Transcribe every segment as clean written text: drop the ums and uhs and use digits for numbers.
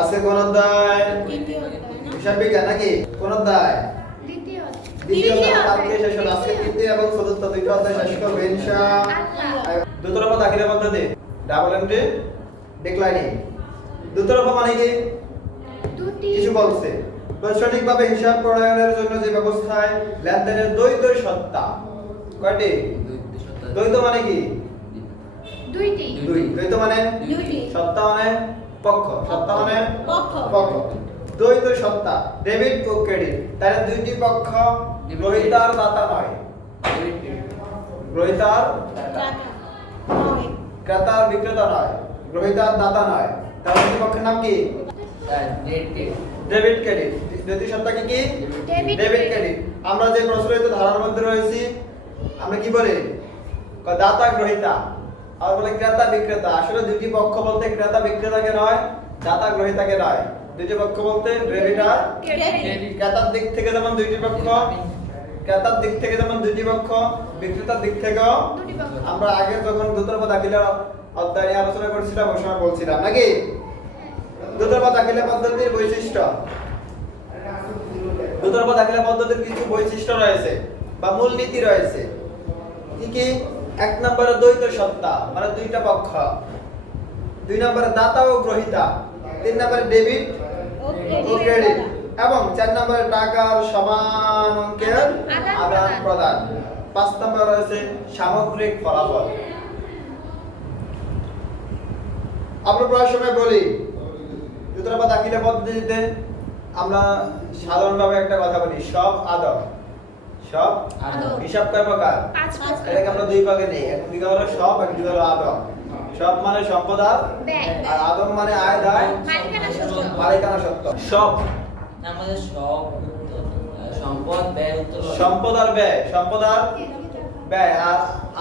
আজকে কোন অধ্যায়? হিসাব বিজ্ঞান নাকি? কোন অধ্যায়? দ্বিতীয় অধ্যায়। কালকে শেষ হলো। আজকে তৃতীয় এবং চতুর্থ দুইটা অধ্যায় শেষ করব ইনশাআল্লাহ। দ্রুততম দাখিলা পদ্ধতি ডাবল এন্ট্রি ডিক্লাইনিং। দ্রুততম মানে কি? কিছু বলছে সঠিকভাবে হিসাব প্রণয়নের জন্য যে ব্যবস্থায় লেনদেনের দ্বৈত সত্তা কয়টি? দ্বৈত মানে কি? দুইটি। দ্বৈত মানে দুইটি। সত্তা মানে পক্ষ। সত্তা মানে পক্ষ। দ্বৈত সত্তা ডেবিট ও ক্রেডিট তার দুইটি পক্ষ গ্রহীতার দাতা নয়। গ্রহীতার ক্রেতার বিক্রেতা নয়। গ্রহীতার দাতা নয়। তার দুই পক্ষের নাম কি? Debit credit. দ্বিতীয় সত্তা কি কি? Debit credit. আমরা যে প্রচলিত ধারার মধ্যে রয়েছি আমরা কি বলি? দাতা গ্রহীতা আর বলে ক্রেতা বিক্রেতা। আসলে দুইটি পক্ষ বলতে ক্রেতা বিক্রেতাকে নয়, দাতা গ্রহীতাকে নয়। দুইটি পক্ষ বলতে ডেবিট আর ক্রেডিট। ক্রেতার দিক থেকে যেমন দুইটি পক্ষ, ক্রেতার দিক থেকে যেমন দুইটি পক্ষ, বিক্রেতার দিক থেকেও দুটি পক্ষ। আমরা আগে যখন দ্রুততম দাখিলা অধ্যায় নিয়ে আলোচনা করেছিলাম ওই সময় বলছিলাম নাকি? দ্রুততম দাখিলা পদ্ধতির বৈশিষ্ট্য। দ্রুততম দাখিলা পদ্ধতির কিছু বৈশিষ্ট্য রয়েছে বা মূলনীতি রয়েছে। কি কি? এক নম্বরে দ্বৈত সত্তা মানে দুইটা পক্ষ। দুই নম্বরে দাতা ও গ্রহীতা। তিন নম্বরে ডেবিট ও ক্রেডিট এবং চার নম্বরে টাকার সমান অঙ্কের আদান প্রদান। পাঁচ নম্বরে রয়েছে সামগ্রিক ফলাফল। আমরা প্রায় সময় বলি দ্রুততম দাখিলা পদ্ধতিতে আমরা সাধারণভাবে একটা কথা বলি সব আদম। সব হিসাব কয় প্রকার? এটাকে আমরা দুই ভাগে নেই। একদিকে হলো সব, একদিকে হলো আদম। সব মানে সম্পদ আর আদম মানে আয় দায় মালিকানা সত্ত্ব। সব আমাদের সব সম্পদ ব্যয় উত্তর সম্পদ আর ব্যয়, সম্পদ আর ব্যয়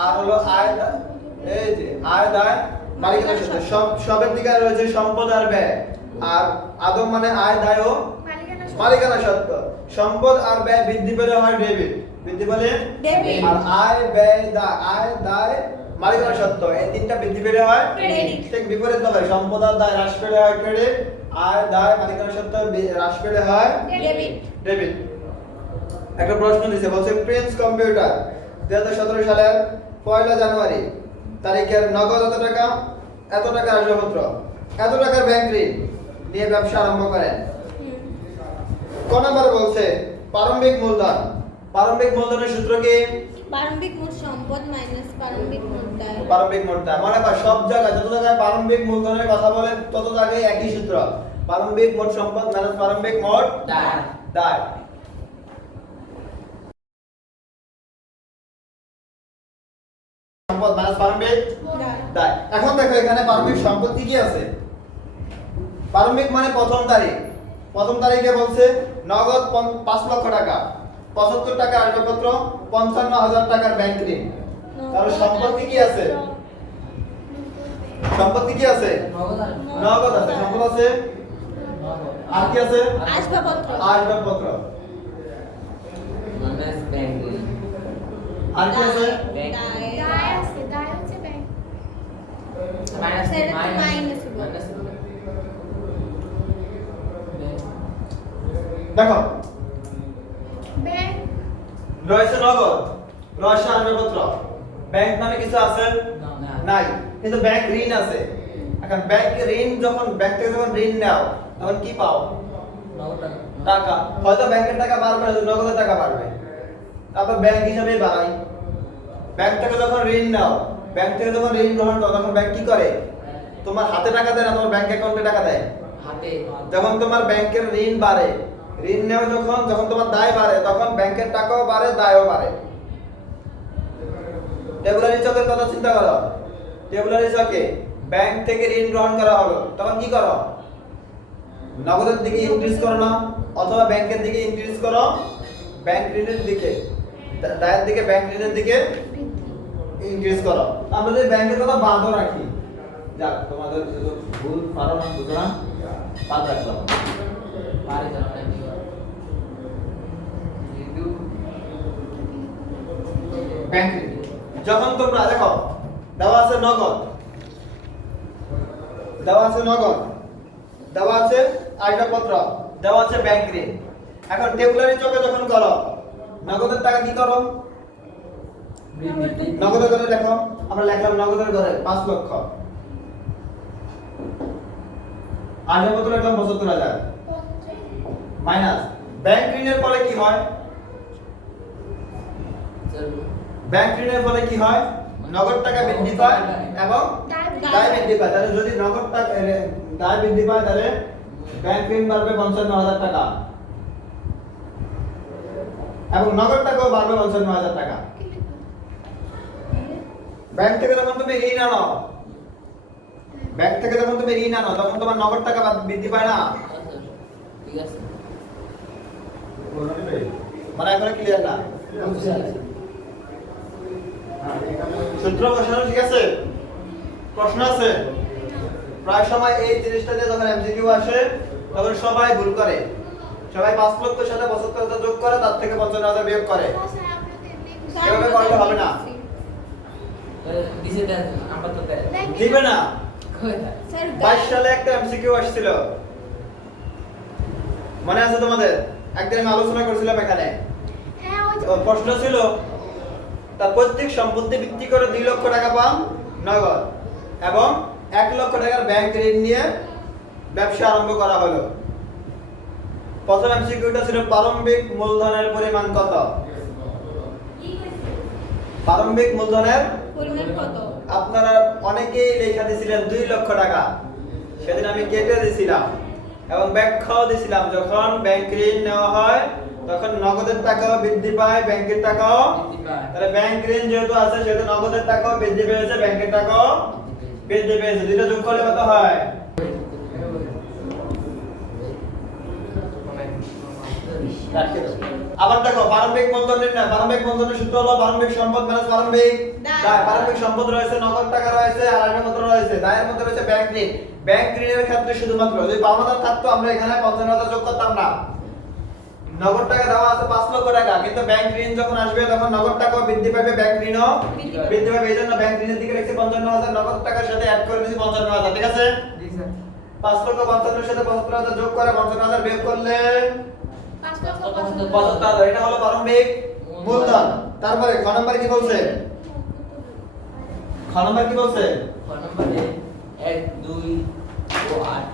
আর হলো আয় এই যে আয় দায় মালিকানা সত্ত্ব। সব সবের দিকে রয়েছে সম্পদ আর ব্যয় আর আদম মানে আয় দায় ও মালিকানা সত্ত্ব। সম্পদ আর ব্যয় বৃদ্ধি পেলে হয় ডেবিট। বৃদ্ধি পেলে ডেবিট। আর আয় ব্যয় আয় দায় মালিকানা সত্ত্ব এই তিনটা বৃদ্ধি পেলে হয় ক্রেডিট। ঠিক বিপরীত ভাবে সম্পদ আর দায় হ্রাস পেলে হয় ক্রেডিট। আয় দায় মালিকানা সত্ত্ব হ্রাস পেলে হয় ডেবিট। ডেবিট। একটা প্রশ্ন দিয়েছে বলছে প্রিন্স কম্পিউটার 2017 সালের 1 জানুয়ারি তারিখের নগদ এত টাকা আসবাবপত্র এত টাকার ব্যাংক ঋণ নিয়ে ব্যবসা আরম্ভ করেন। কোন নাম্বার বলছে প্রারম্ভিক মূলধন? প্রারম্ভিক মূলধনের সূত্র কি? প্রারম্ভিক মোট সম্পদ মাইনাস প্রারম্ভিক মোট দায়। প্রারম্ভিক মোট দায় মানে সব জায়গায় যত জায়গায় প্রারম্ভিক মূলধনের কথা বলে তত জায়গায় একই সূত্র। প্রারম্ভিক মোট সম্পদ মাইনাস প্রারম্ভিক মোট দায়। সম্পদ মাইনাস প্রারম্ভিক দায়। এখন দেখো এখানে প্রারম্ভিক সম্পদ কি কি আছে? প্রারম্ভিক মানে প্রথম তারিখ। প্রথম তারিখে বলছে নগদ 5 লক্ষ টাকা, 75 টাকা আসবাবপত্র, 55,000 টাকার ব্যাংক ঋণ। তাহলে সম্পত্তি কি আছে? সম্পত্তি কি আছে? নগদ আছে। সম্পদ আছে আর কি আছে? আসবাবপত্র। আসবাবপত্র মাইনাস ব্যাংক ঋণ। আর কি আছে? দায় আছে। দায় হচ্ছে ব্যাংক মাইনাস মাইনাস দেখো ব্যাংক রয়েছে নগদ, রয়েছে আসবাবপত্র, ব্যাংক নামে কিছু আছে নাই, কিন্তু ব্যাংক ঋণ আছে। এখন ব্যাংক ঋণ যখন ব্যাংক থেকে যখন ঋণ নাও তখন কি পাও? টাকা। হয়তো ব্যাংকের টাকা বাড়বে না, নগদের টাকা বাড়বে। তারপর ব্যাংক হিসাবেই বাড়াই। ব্যাংক থেকে যখন ঋণ নাও, ব্যাংক থেকে যখন ঋণ গ্রহণ করো তখন ব্যাংক কি করে? তোমার হাতে টাকা দেয় না, তোমার ব্যাংক অ্যাকাউন্টে টাকা দেয়। হাতে যখন তোমার ব্যাংকের ঋণ বাড়ে, ঋণ নেও যখন তোমার দায় বাড়ে তখন ব্যাংকের টাকাও বাড়ে, দায়ও বাড়ে। টেবুলারি চকের কথা চিন্তা করো। টেবুলারি চকে ব্যাংক থেকে ঋণ গ্রহণ করা হলো তখন কি করো? নগদের দিকে ইনক্রিজ করো না, অথবা ব্যাংকের দিকে ইনক্রিজ করো, ব্যাংক ঋণের দিকে দায়ের দিকে ব্যাংক ঋণের দিকে ইনক্রিজ করো। আমরা যদি ব্যাংকের কথা বাদও রাখি, যাক তোমাদের ভুল পারো না বুঝো না, বাদ রাখলাম। ব্যাংক যখন তোমরা দেখো দেওয়া আছে নগদ, দেওয়া আছে আসবাবপত্র, দেওয়া আছে ব্যাংক ঋণ। এখন টেবুলারি চকে যখন করো নগদের টাকা কি করো? নগদের ঘরে দেখো, আমরা লিখলাম নগদের ঘরে 5 লক্ষ, আসবাবপত্র লিখলাম 75,000 মাইনাস ব্যাংক ঋণের ফলে কি হয়? ব্যাংক ঋণের ফলে কি হয়? নগদ টাকা বৃদ্ধি পায় এবং দায় বৃদ্ধি পায়। তাহলে যদি নগদ টাকা দায় বৃদ্ধি পায় তাহলে ব্যাংক ঋণ বাড়বে 55,000 টাকা এবং নগদ টাকাও বাড়বে 55,000 টাকা। ব্যাংক থেকে যখন তুমি ঋণ আনো, ব্যাংক থেকে যখন তুমি ঋণ আনো তখন তোমার নগদ টাকা বৃদ্ধি পায় না? ঠিক আছে মানে এখন ক্লিয়ার না? সূত্র বসানো ঠিক আছে? প্রশ্ন আছে? প্রায় সময় এই জিনিসটা দিয়ে যখন এমসিকিউ আসে তখন সবাই ভুল করে। সবাই 5 লক্ষের সাথে 75,000 যোগ করে, তার থেকে 55,000 বিয়োগ করে। এভাবে করলে হবে না। দিছে দেন আমরা তো দেন দিবে না। কই দেন 22 সালে একটা এমসিকিউ আসছিল, মনে আছে তোমাদের? একদিন আমি আলোচনা করেছিলাম এখানে। প্রশ্ন ছিল তার প্রত্যেক সম্পত্তি বিক্রি করে 2 লক্ষ টাকা পান নগদ এবং 1 লক্ষ টাকার ব্যাংক ঋণ নিয়ে ব্যবসা আরম্ভ করা হলো। প্রথম এমসিকিউটা ছিল প্রারম্ভিক মূলধনের পরিমাণ কত? প্রারম্ভিক মূলধনের পরিমাণ কত? আপনারা অনেকেই লেখা দিয়েছিলেন 2 লক্ষ টাকা। সেদিন আমি কেটে দিয়েছিলাম এবং ব্যাখ্যাও দিয়েছিলাম যখন ব্যাংক ঋণ নেওয়া হয় তখন নগদের টাকাও বৃদ্ধি পায়, ব্যাংকের টাকাও বৃদ্ধি পায়। তাহলে ব্যাংক ঋণ যেহেতু আছে সেহেতু নগদের টাকাও বৃদ্ধি পেয়েছে, ব্যাংকের টাকাও বৃদ্ধি পেয়েছে। দুটো যোগ করলে কত হয়? আবার দেখো প্রারম্ভিক মূলধন নির্ণয়। প্রারম্ভিক মূলধনের সূত্র হলো প্রারম্ভিক সম্পদ মাইনাস প্রারম্ভিক দায়। প্রারম্ভিক সম্পদ রয়েছে, নগদ টাকা রয়েছে আর আসবাবপত্র রয়েছে। দায়ের মধ্যে রয়েছে ব্যাংক ঋণ। ব্যাংক ঋণের ক্ষেত্রে শুধুমাত্র যদি 52,000 থাকতো আমরা এখানে 55,000 যোগ করতাম না। নগদ টাকা দেওয়া আছে 5 লক্ষ টাকা, কিন্তু ব্যাংক ঋণ যখন আসবে তখন নগদ টাকাও বৃদ্ধি পাবে, ব্যাংক ঋণও বৃদ্ধি পাবে। এইজন্য ব্যাংক ঋণের দিকে রেখেছি 55,000, নগদ টাকার সাথে অ্যাড করে দিয়েছি 55,000। ঠিক আছে? জি স্যার 5 লক্ষ 55 এর সাথে 75,000 যোগ করে 55,000 বিয়োগ করলে 75,000। এটা হলো প্রারম্ভিক মূলধন। তারপরে খ নাম্বার কি বলছে? খ নাম্বার কি বলছে? ফোন নম্বরে 1 2 ও 8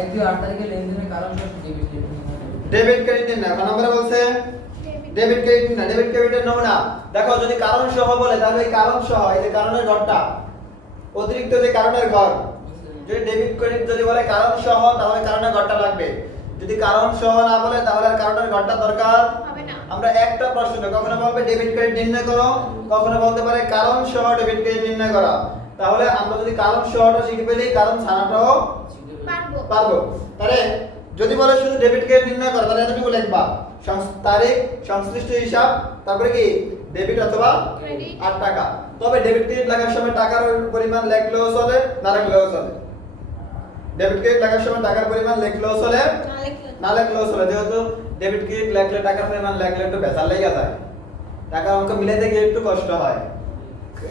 1 2 8 তারিখে লেনদেনের কারণ সহ ডেবিট ক্রেডিট না। খ নম্বরে বলছে ডেবিট ক্রেডিট না, ডেবিট ক্রেডিটের নমুনা। দেখো যদি কারণ সহ বলে তাহলে এই কারণ সহ এই যে কারণের ঘরটা অতিরিক্ত যে কারণের ঘর, যদি ডেবিট ক্রেডিট যদি বলে কারণ সহ তাহলে কারণের ঘরটা লাগবে। যদি কারণ সহ না বলে তাহলে আর কারণের ঘরটা দরকার হবে না। আমরা একটা প্রশ্ন কখনো বলবে ডেবিট ক্রেডিট নির্ণয় করো, কখনো বলতে পারে কারণ সহ ডেবিট ক্রেডিট নির্ণয় করো। তাহলে আমরা যদি কারণ সহটা শিখে ফেলি কারণ ছাড়াটাও পারবো। তাহলে যদি বলে শুধু ডেবিট ক্রেডিট নির্ণয় করো তাহলে এতটুকু লিখবা তারিখ, সংশ্লিষ্ট হিসাব, তারপরে কি ডেবিট অথবা 8 টাকা। তবে ডেবিট ক্রেডিট লেখার সময় টাকার পরিমাণ লিখলেও চলে, না লিখলেও চলে। ডেবিট ক্রেডিট লেখার সময় টাকার পরিমাণ লিখলেও চলে, না লিখলেও চলে। যেহেতু ডেবিট ক্রেডিট লিখলে টাকার পরিমাণ লিখলে একটু ভেজাল লেগে যায়, টাকার অঙ্ক মিলাতে গিয়ে একটু কষ্ট হয়,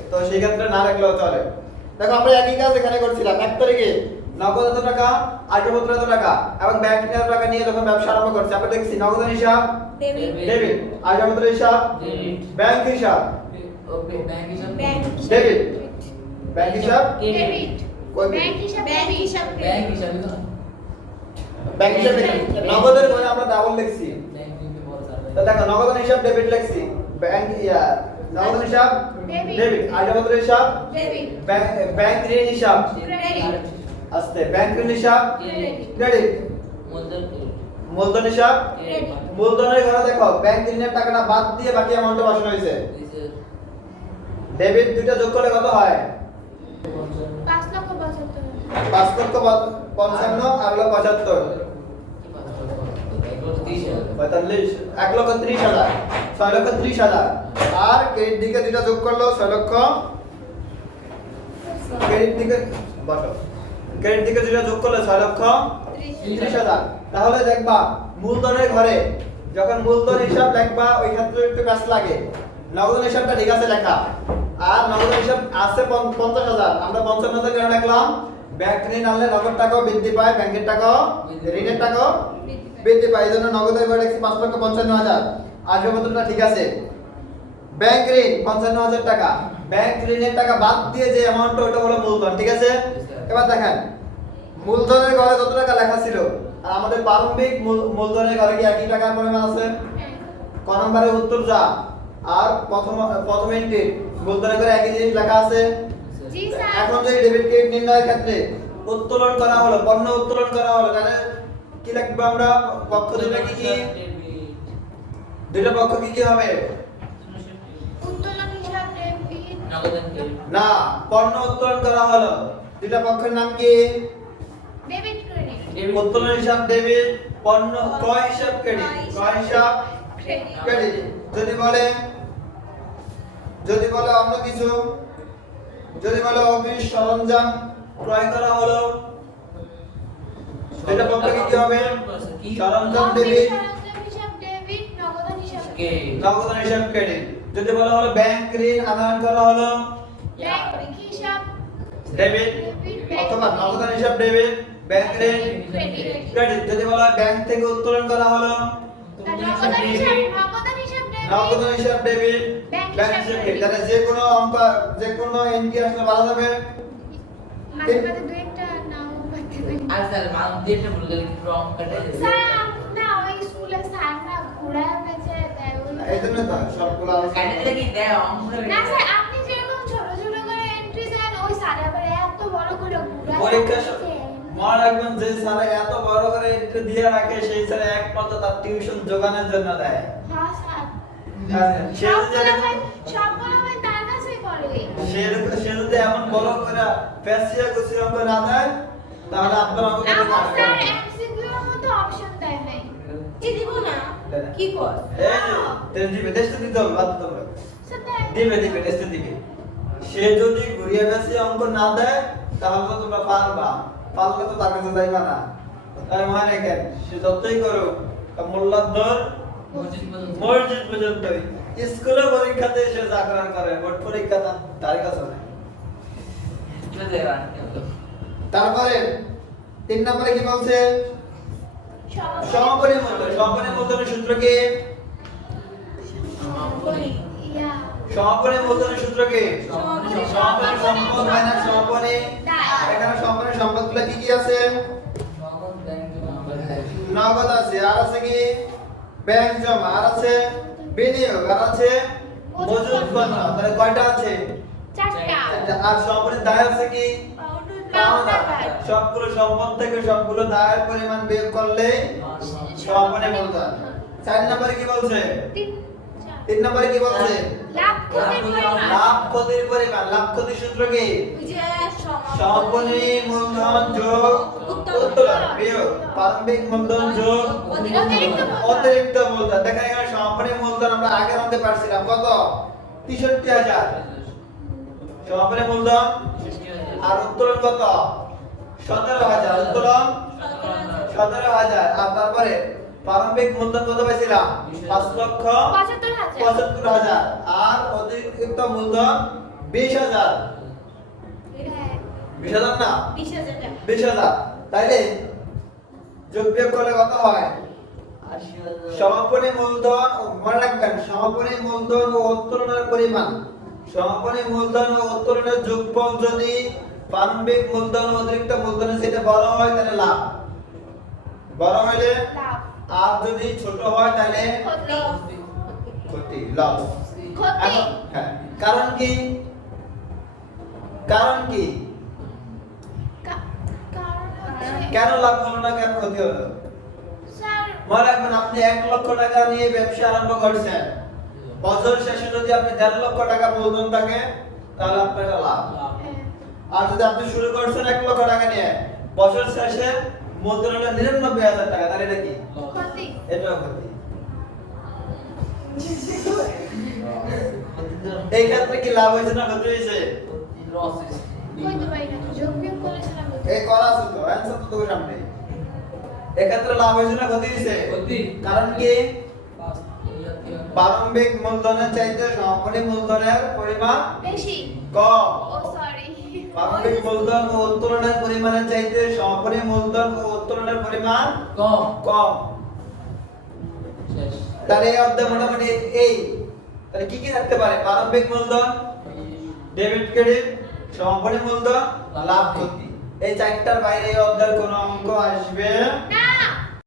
তো সেই ক্ষেত্রে না লিখলেও চলে। দেখো আমরা একই কাজ এখানে করছিলাম। 1 তারিখে নগদ এত টাকা, আসবাবপত্র এত টাকা এবং ব্যাংক ঋণের টাকা নিয়ে যখন ব্যবসা আরম্ভ করছে আমরা দেখছি নগদ হিসাব ডেবিট, আসবাবপত্র হিসাব ব্যাংক হিসাব ব্যাংক হিসাব ডেবিট, ব্যাংক হিসাব ক্রেডিট ব্যাংক হিসাব ব্যাংক হিসাব নগদের ঘরে আমরা ডাবল লিখছি। ব্যাংক কিন্তু বড় স্যার তো দেখো নগদ হিসাব ডেবিট লিখছি, ব্যাংক নগদ হিসাব ডেবিট, আসবাবপত্র হিসাব ব্যাংক ঋণ হিসাব আস্তে ব্যাংক ঋণ হিসাব ক্রেডিট, মূলধন হিসাব মূলধনের ঘরে দেখো ব্যাংক ঋণের টাকাটা বাদ দিয়ে বাকি অ্যামাউন্ট বসানো হয়েছে। ডেবিট দুইটা যোগ করলে কত হয়? 5 লক্ষ 75 5 লক্ষ 55 আর হলো 75 45 1 লক্ষ 30,000 6 লক্ষ 30,000 আর ক্রেডিট দিকে দুইটা যোগ করলো 6 লক্ষ। ক্রেডিট দিকে বসো, ক্রেডিট দিকে দুইটা যোগ করলে 6 লক্ষ 30,000। তাহলে দেখবা মূলধনের ঘরে যখন মূলধন হিসাব লিখবা ওই ক্ষেত্রে একটু কাজ লাগে। নগদ হিসাবটা ঠিক আছে লেখা, আর নগদ হিসাব আছে 50,000, আমরা 55,000 কেন লিখলাম? ব্যাংক ঋণ আনলে নগদ টাকাও বৃদ্ধি পায়, ব্যাংকের টাকাও ঋণের টাকাও বৃদ্ধি পায়। এই জন্য নগদের করে দেখছি 5,55,000। আসবাবপত্রটা ঠিক আছে। ব্যাংক ঋণ 55,000 টাকা, ব্যাংক ঋণের টাকা বাদ দিয়ে যে অ্যামাউন্ট ওটা হলো মূলধন, ঠিক আছে। এবার দেখেন মূলধনের ঘরে কত টাকা লেখা ছিল, আর আমাদের প্রারম্ভিক মূলধনের ঘরে কি একই টাকার পরিমাণ আছে? ক নম্বরে উত্তর যা, আর প্রথম এন্ট্রি মূলধনের ঘরে একই জিনিস লেখা আছে। জি স্যার। এখন যদি ডেবিট ক্রেডিট নির্ণয়ের ক্ষেত্রে উত্তোলন করা হলো, পণ্য উত্তোলন করা হলো, তাহলে কি লিখবো আমরা? পক্ষ দুটো কি কি? দুটো পক্ষ কি কি হবে? উত্তোলন হিসাব ডেবিট। নগদান ক্রেডিট। না, পণ্য উত্তোলন করা হলো, দুটো পক্ষের নাম কি? Debit credit. উত্তোলন হিসাব ডেবিট, পণ্য ক্রয় হিসাব ক্রেডিট, ক্রয় হিসাব ক্রেডিট। ক্রেডিট। যদি বলে অন্য কিছু, যদি বলে অফিস সরঞ্জাম ক্রয় করা হলো, এটা পক্ষ কি কি হবে? সরঞ্জাম ডেবিট, সরঞ্জাম হিসাব ডেবিট, নগদান হিসাব ক্রেডিট। নগদান হিসাব ক্রেডিট। যদি বলা হলো ব্যাংক ঋণ আনয়ন করা হলো, ব্যাংক হিসাব ডেবিট অথবা নগদান হিসাব ডেবিট, ব্যাংক ঋণ ক্রেডিট। ক্রেডিট। যদি বলা হয় ব্যাংক থেকে উত্তোলন করা হলো, নগদান হিসাব ডেবিট। নগদান হিসাব ডেবিট, ব্যাংক ব্যাংক হিসাব হিসাব ক্রেডিট। ক্রেডিট। তাহলে যে কোনো অঙ্ক, যে কোনো এন্ট্রি আসলে বলা যাবে। মাঝে মাঝে দুই একটা নাম করতে পারি। আর স্যার মান দিতে ভুল গেলে পুরো অঙ্কটা স্যার না ওই স্কুলে স্যার না ঘোড়ায় বেঁচে দেয় ওই। এই জন্য তো সবগুলো কাটে দিলে কি দেয় অঙ্কটা? না স্যার আপনি যেরকম ছোট ছোট করে এন্ট্রি দেন ওই স্যার আবার এত বড় করে ঘোড়ায় পরীক্ষা বেঁচে। মনে রাখবেন, যে স্যার এত বড় করে এন্ট্রি দিয়ে রাখে সেই স্যার একমাত্র তার টিউশন যোগানোর জন্য দেয়। হ্যাঁ স্যার। সে সবগুলো ভাই তার কাছেই করে। সে যদি এমন বড় করে ফ্যাসিয়া গুছিয়ে অঙ্ক না দেয়, তাহলে আপনার অঙ্ক করতে আমার পারবে স্যার না। এমসিকিউ এর মতো অপশন দেয় নাই। কি দিব না? কি কর? এই যে টেস্ট দিবে, টেস্ট দিতে হবে, বাধ্য হবে। স্যার দেয়। দিবে টেস্ট দিবে। সে যদি ঘুরিয়ে ফ্যাসিয়া অঙ্ক না দেয়, তাহলে তো তোমরা পারবা, পারলে তো তার কাছে যাইবা না। তাই মনে রাখেন, সে যতই করুক মোল্লার দর মসজিদ পর্যন্তই। স্কুলে পরীক্ষাতে এসে জাগরণ করে, বোর্ড পরীক্ষা তার কাছে নাই। তারপরে 3 নম্বরে কি বলছে? সমাপনী মূল্য। সমাপনী মূলধনের সূত্র কি? ইয়া সমাপনী মূলধনের সূত্র কি? সমাপনী সম্পদ মাইনাস সমাপনী। এখানে সমাপনী সম্পদগুলো কি কি আছে? নগদ আছে, আর আছে কি? ব্যাংক জমা, আর আছে বিনিয়োগ, আর আছে মজুদ পণ্য। তাহলে কয়টা আছে? চারটা। আর সমাপনী দায় আছে কি? পাওনা। পাওনা। সবগুলো সম্পদ থেকে সবগুলো দায়ের পরিমাণ বিয়োগ করলে সমাপনী মূলধন। 4 নম্বরে কি বলছে? 3 নম্বরে কি বলছে? লাভ ক্ষতির পরিমাণ। লাভ ক্ষতির পরিমাণ। লাভ ক্ষতির সূত্র কি? ওই যে সমাপনী মূলধন যোগ উত্তোলন বিয়োগ প্রারম্ভিক মূলধন যোগ অতিরিক্ত মূলধন। দেখেন এখানে সমাপনী মূলধন আমরা আগে আনতে পারছিলাম কত? 63,000 সমাপনী মূলধন, আর উত্তোলন কত? 17,000 উত্তোলন 17,000। আর তারপরে প্রারম্ভিক মূলধন কত পাইছিলাম? 5,75,000। আর অতিরিক্ত মূলধন 20,000। 20,000 না? 20,000 টাকা। 20,000। তাইলে যোগ বিয়োগ করলে কত হয়? সমাপনী মূলধন, মনে রাখবেন সমাপনী মূলধন ও উত্তোলনের পরিমাণ। সমাপনী মূলধন ও উত্তোলনের যোগফল যদি প্রারম্ভিক মূলধন ও অতিরিক্ত মূলধনের সেটা বড় হয় তাহলে লাভ, বড় হইলে লাভ। আর যদি ছোট হয় তাহলে ক্ষতি, লস। ক্ষতি। হ্যাঁ, কারণ কি? কারণ কি? কারণ হচ্ছে কেন লাভ হলো না, কেন ক্ষতি হলো? স্যার মনে রাখবেন আপনি 1 লক্ষ টাকা নিয়ে ব্যবসা আরম্ভ করছেন, বছর শেষে যদি আপনি 1.5 লক্ষ টাকা মূলধন থাকে তাহলে আপনার এটা লাভ। আর যদি আপনি শুরু করছেন 1 লক্ষ টাকা নিয়ে, বছর শেষে মূলধন হলো 99,000 টাকা, তাহলে এটা কি? ক্ষতি। এটাও ক্ষতি। এই ক্ষেত্রে কি লাভ হয়েছে না ক্ষতি হয়েছে? কইতে পারি না যোগ বিয়োগ করে সেটা বলতে এই করা আছে তো, অ্যানসার তো তোর সামনে। এই ক্ষেত্রে লাভ হয়েছে না ক্ষতি হয়েছে? কারণ কি? প্রারম্ভিক মূলধনের চাইতে সমাপনী মূলধনের পরিমাণ বেশি। কম। ও সরি প্রারম্ভিক মূলধন ও উত্তোলনের পরিমাণের চাইতে সমাপনী মূলধন ও উত্তোলনের পরিমাণ কম। কম। শেষ। তাহলে এই অধ্যায় মোটামুটি এই তাহলে কি কি থাকতে পারে? প্রারম্ভিক মূলধন, ডেবিট ক্রেডিট, সমাপনী মূলধন, লাভ ক্ষতি। এই চারটার বাইরে এই অধ্যায়ের কোনো অঙ্ক আসবে না